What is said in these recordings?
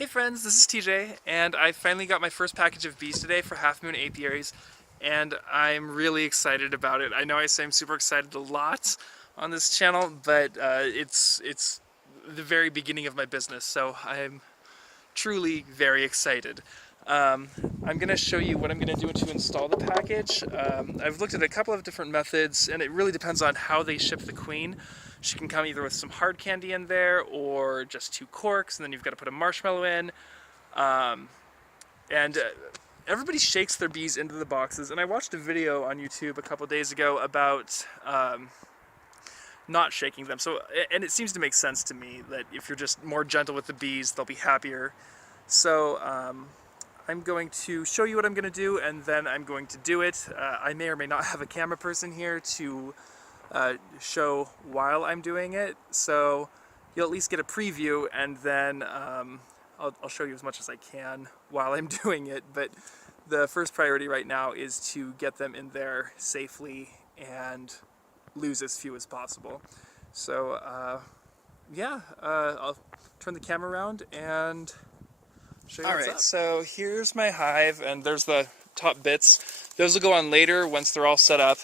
Hey friends, this is TJ, and I finally got my first package of bees today for Half Moon Apiaries, and I'm really excited about it. I know I say I'm super excited a lot on this channel, but it's the very beginning of my business, so I'm truly very excited. Um, I'm going to show you what I'm going to do to install the package. I've looked at a couple of different methods, and it really depends on how they ship the queen. She can come either with some hard candy in there, or just two corks, and then you've got to put a marshmallow in. Um, and Everybody shakes their bees into the boxes, and I watched a video on YouTube a couple days ago about not shaking them. And it seems to make sense to me that if you're just more gentle with the bees, they'll be happier. So I'm going to show you what I'm going to do, and then I'm going to do it. I may or may not have a camera person here to show while I'm doing it, so you'll at least get a preview, and then I'll show you as much as I can while I'm doing it. But the first priority right now is to get them in there safely and lose as few as possible. So I'll turn the camera around and show you what's up. Alright, so here's my hive, and there's the top bits. Those will go on later once they're all set up.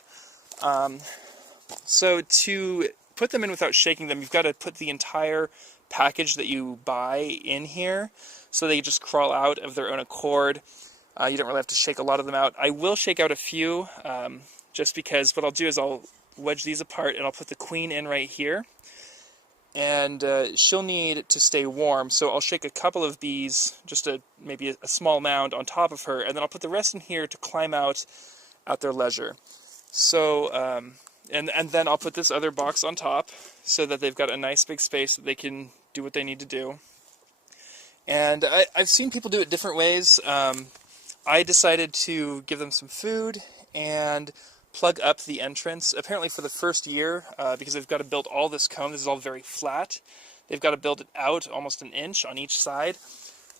So to put them in without shaking them, you've got to put the entire package that you buy in here so they just crawl out of their own accord. You don't really have to shake a lot of them out. I will shake out a few, just because what I'll do is I'll wedge these apart and I'll put the queen in right here. And she'll need to stay warm, so I'll shake a couple of bees, just maybe a small mound on top of her, and then I'll put the rest in here to climb out at their leisure. So, and then I'll put this other box on top so that they've got a nice big space that they can do what they need to do. And I've seen people do it different ways. I decided to give them some food and plug up the entrance. Apparently for the first year, because they've got to build all this comb, this is all very flat, they've got to build it out almost an inch on each side.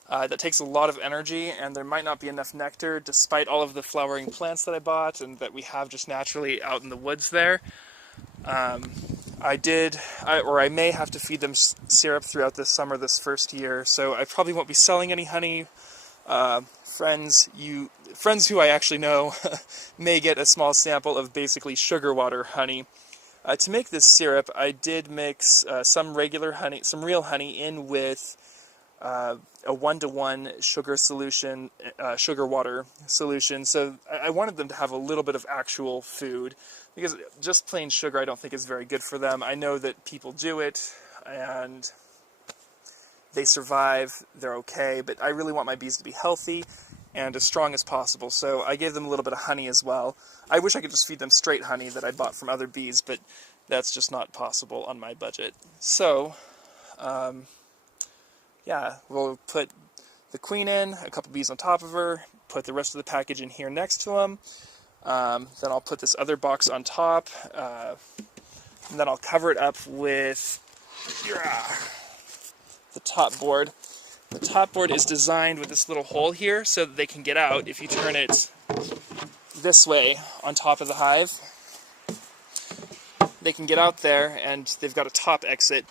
That takes a lot of energy, and there might not be enough nectar despite all of the flowering plants that I bought and that we have just naturally out in the woods there. I may have to feed them syrup throughout this summer, this first year, so I probably won't be selling any honey. Friends who I actually know may get a small sample of basically sugar water honey. To make this syrup, I did mix some regular honey, some real honey, in with a 1-to-1 sugar solution, sugar water solution. So I wanted them to have a little bit of actual food, because just plain sugar I don't think is very good for them. I know that people do it and they survive, they're okay, but I really want my bees to be healthy and as strong as possible, so I gave them a little bit of honey as well. I wish I could just feed them straight honey that I bought from other bees, but that's just not possible on my budget. So, yeah, we'll put the queen in, a couple bees on top of her, put the rest of the package in here next to them, then I'll put this other box on top, and then I'll cover it up with the top board. The top board is designed with this little hole here so that they can get out if you turn it this way on top of the hive. They can get out there and they've got a top exit,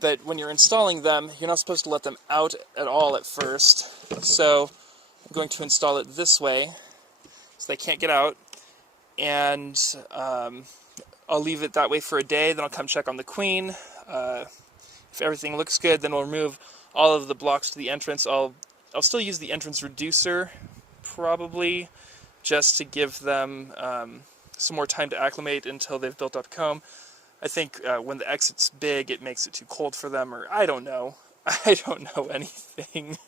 but when you're installing them, you're not supposed to let them out at all at first. So I'm going to install it this way so they can't get out, and I'll leave it that way for a day, then I'll come check on the queen. If everything looks good, then we'll remove all of the blocks to the entrance. I'll still use the entrance reducer, probably, just to give them some more time to acclimate until they've built up comb. I think when the exit's big, it makes it too cold for them, or I don't know. I don't know anything.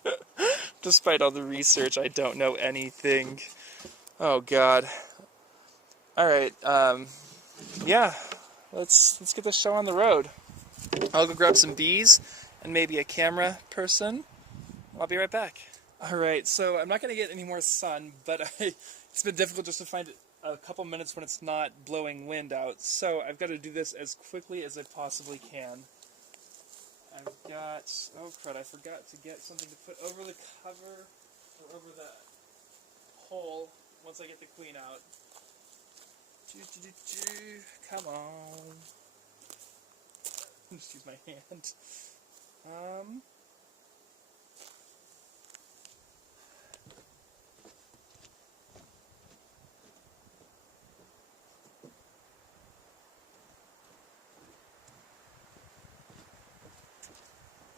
Despite all the research, I don't know anything. Oh God. Alright, yeah, let's get this show on the road. I'll go grab some bees and maybe a camera person. I'll be right back. Alright, so I'm not going to get any more sun, but it's been difficult just to find a couple minutes when it's not blowing wind out, so I've got to do this as quickly as I possibly can. I've got, oh crud, I forgot to get something to put over the cover, or over the hole, once I get the queen out. Come on. Just use my hand.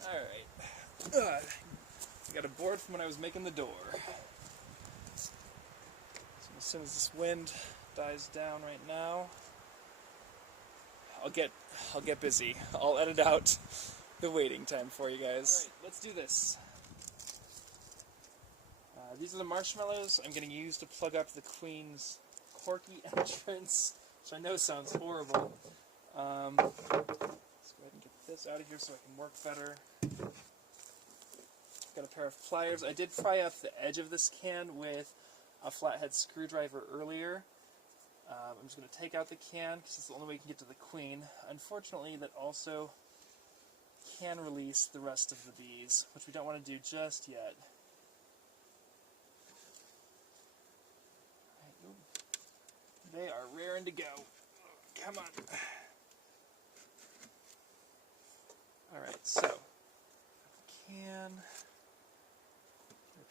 Alright. I got a board from when I was making the door. So as soon as this wind dies down right now, I'll get busy. I'll edit out the waiting time for you guys. Alright, let's do this. These are the marshmallows I'm going to use to plug up the Queen's corky entrance, which I know sounds horrible. Let's go ahead and get this out of here so I can work better. Got a pair of pliers. I did pry up the edge of this can with a flathead screwdriver earlier. I'm just going to take out the can because it's the only way you can get to the Queen. Unfortunately, that also can release the rest of the bees, which we don't want to do just yet. They are raring to go. Come on. Alright, so, can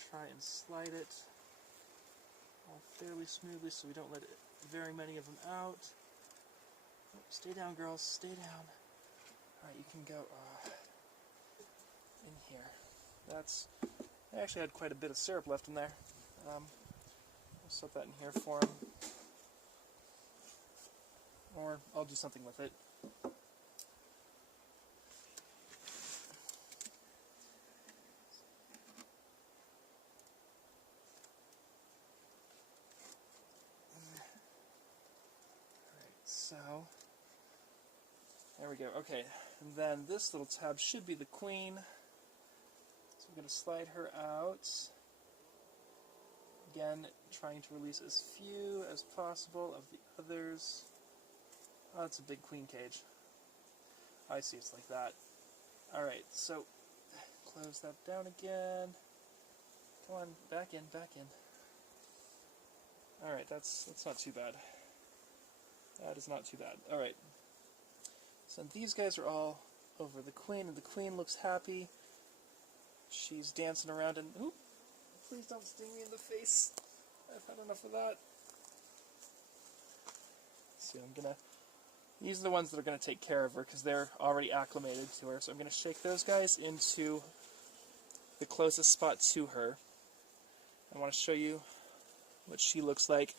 try and slide it all fairly smoothly so we don't let very many of them out. Oh, stay down, girls, stay down. Alright, you can go in here. I actually had quite a bit of syrup left in there. I'll set that in here for them. Or I'll do something with it. So, there we go. Okay, and then this little tab should be the Queen. So I'm going to slide her out. Again, trying to release as few as possible of the others. Oh, it's a big Queen cage. I see, it's like that. Alright, so close that down again. Come on, back in, back in. Alright, that's not too bad. That is not too bad. Alright. So these guys are all over the Queen, and the Queen looks happy. She's dancing around and... Oop! Please don't sting me in the face. I've had enough of that. Let's see, I'm gonna... These are the ones that are going to take care of her because they're already acclimated to her. So I'm going to shake those guys into the closest spot to her. I want to show you what she looks like.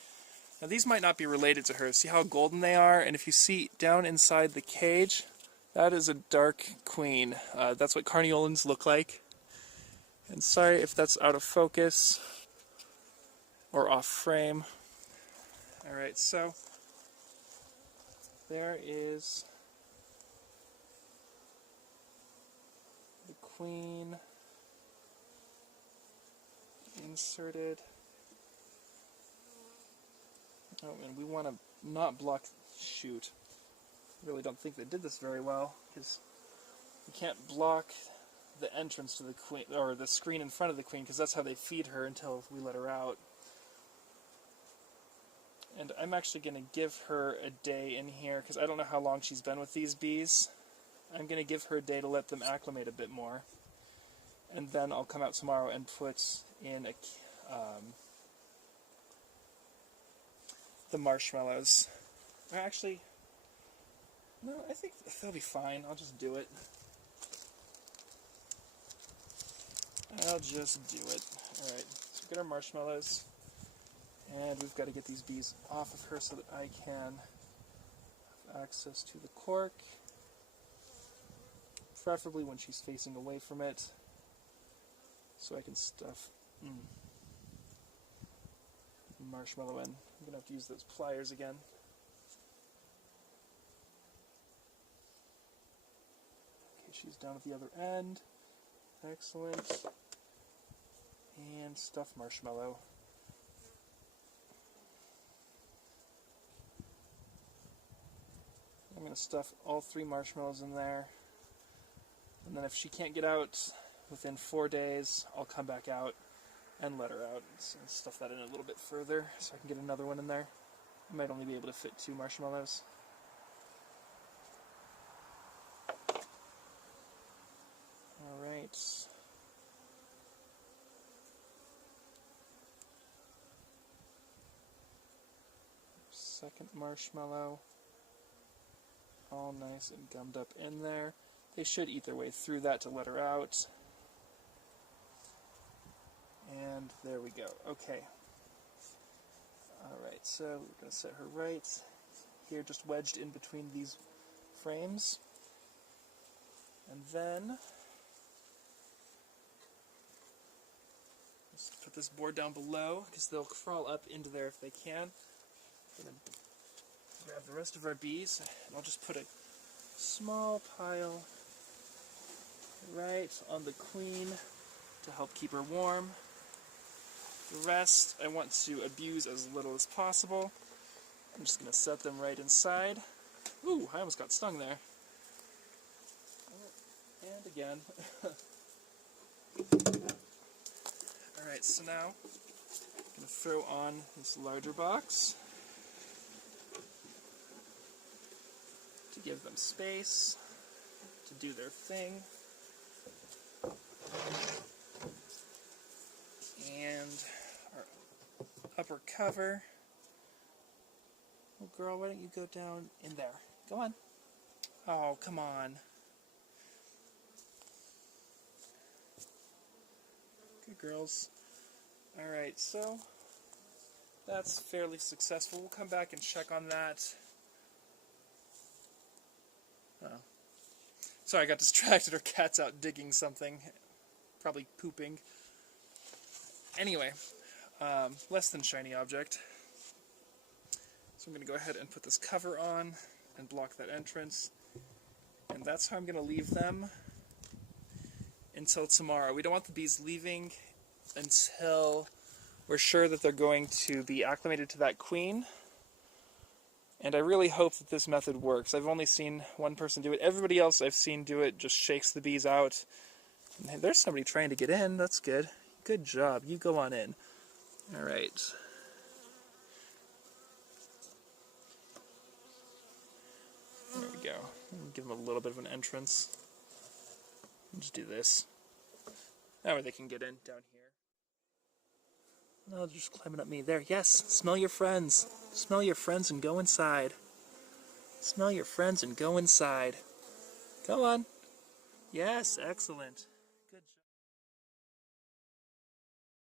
Now these might not be related to her. See how golden they are? And if you see down inside the cage, that is a dark Queen. That's what Carniolans look like. And sorry if that's out of focus or off frame. Alright, so there is the Queen inserted. Oh, and we want to not block... Shoot. I really don't think they did this very well, because we can't block the entrance to the Queen, or the screen in front of the Queen, because that's how they feed her until we let her out. And I'm actually going to give her a day in here, because I don't know how long she's been with these bees. I'm going to give her a day to let them acclimate a bit more. And then I'll come out tomorrow and put in the marshmallows. Or actually, no, I think they'll be fine. I'll just do it. I'll just do it. Alright, so we get our marshmallows. And we've got to get these bees off of her so that I can have access to the cork. Preferably when she's facing away from it. So I can stuff marshmallow in. I'm going to have to use those pliers again. Okay, she's down at the other end. Excellent. And stuff marshmallow. I'm going to stuff all 3 marshmallows in there. And then if she can't get out within 4 days, I'll come back out and let her out and stuff that in a little bit further so I can get another one in there. I might only be able to fit 2 marshmallows. Alright. Second marshmallow. All nice and gummed up in there. They should eat their way through that to let her out. And there we go. Okay. Alright, so we're going to set her right here, just wedged in between these frames. And then just put this board down below, because they'll crawl up into there if they can. I'm going to grab the rest of our bees, and I'll just put a small pile right on the queen to help keep her warm. The rest I want to abuse as little as possible. I'm just going to set them right inside. Ooh, I almost got stung there. And again. Alright, so now I'm going to throw on this larger box to give them space to do their thing. And our upper cover. Oh girl, why don't you go down in there? Go on. Oh, come on. Good girls. Alright, so that's fairly successful. We'll come back and check on that. Oh. Sorry, I got distracted. Our cat's out digging something. Probably pooping. Anyway, less than shiny object. So I'm going to go ahead and put this cover on and block that entrance. And that's how I'm going to leave them until tomorrow. We don't want the bees leaving until we're sure that they're going to be acclimated to that queen. And I really hope that this method works. I've only seen one person do it. Everybody else I've seen do it just shakes the bees out. And there's somebody trying to get in. That's good. Good job. You go on in. Alright. There we go. Give them a little bit of an entrance. Just do this. That way they can get in down here. No, they're just climbing up me. There, yes! Smell your friends! Smell your friends and go inside. Smell your friends and go inside. Go on. Yes, excellent.